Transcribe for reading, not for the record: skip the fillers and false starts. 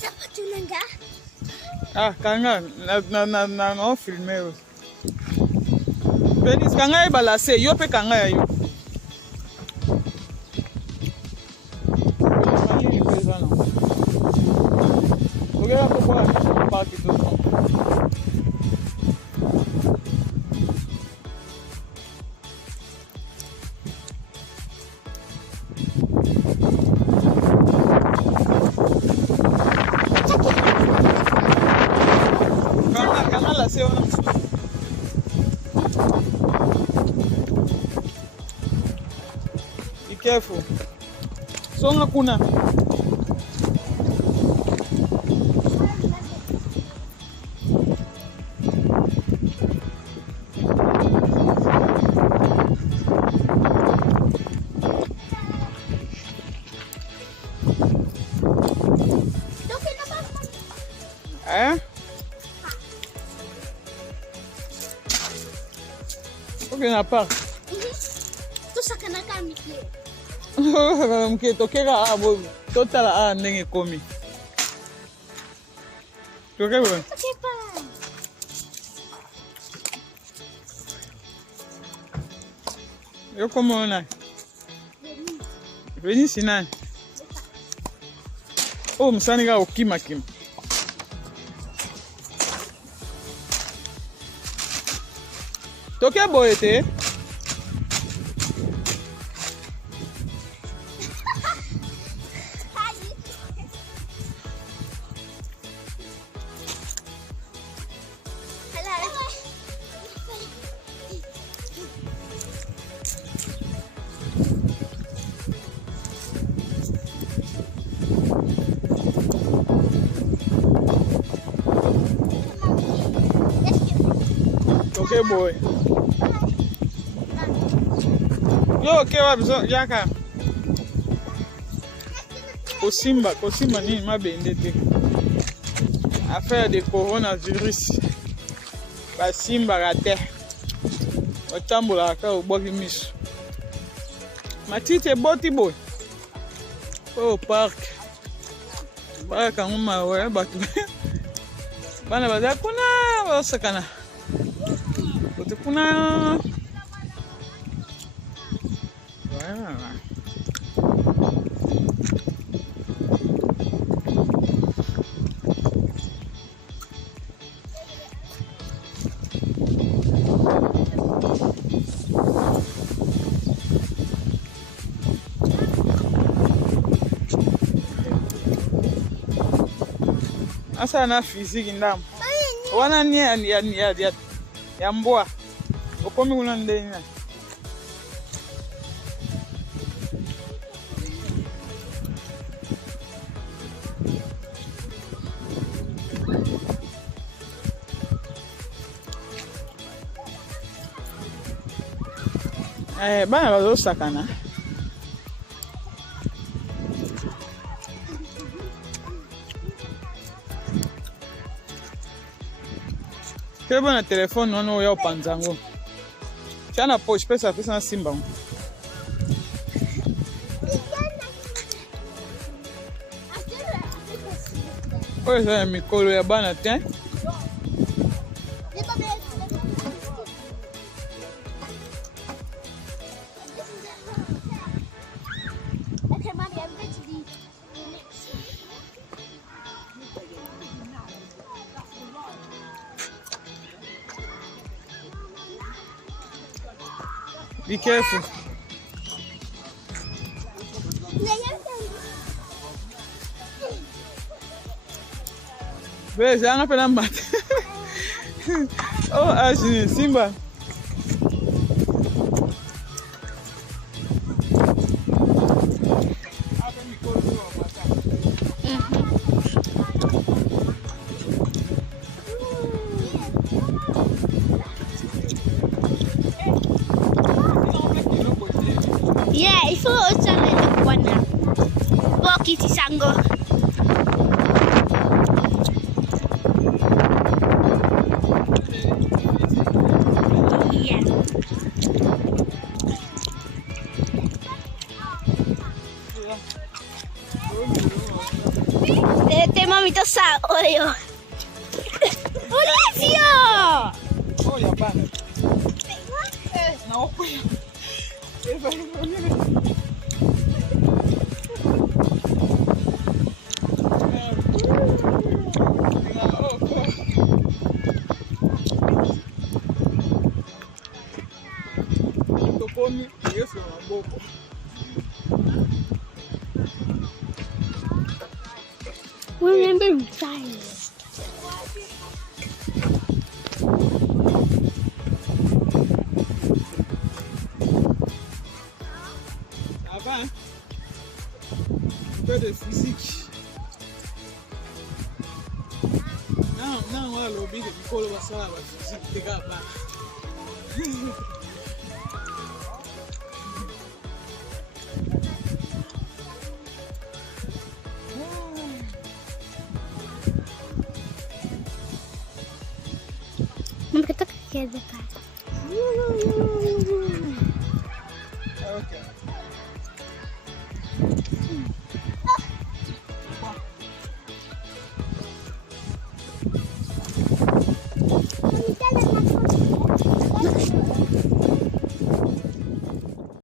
Sapato nanga. Ah, kanga na filmer. Penis kanga e balase yo pe kanga ya yo. Ogera ko kwa party to. Kanga la se ona. Be careful. Songa kuna. Okay na pa. Tu sakana kami ke. Mke tokera abo totala ndenge komi. Tokeba. Tokepa. Yo como na. Veni sina. Oh, msani ga okima kim. Toke boyete. Okay, boy. Yo, okay, wabiso yaka. Kosimba ni mabende te. Affaire de coronavirus. Basimba rate. Otambola ka oboki miso. Matite boti boy. Oh, park. Park nguma we batu. Bana baza kuna basakana. Kuna asa na physique ndamu wana ni ya mbwa okomi kuna ndeni bana bazosakana keba na telefone nono ya opanzango chana poche pesa na simba oyo eza ya mikolo ya bana te Be careful. Where's Anna Penambat? Oh, Ashley, Simba. Yeah, il faut aussi le poignard. Pour qu'il s'y sango. Yeah. Muito olha. Olivia! Olha, para. Não, ele vai morrer. Come isso na boca. Remember diet. Avant, un peu de physique. Non, on a l'objet de Nicole Wassala, la physique, les gars, là. Não, porque eu tô com a cara. Ok.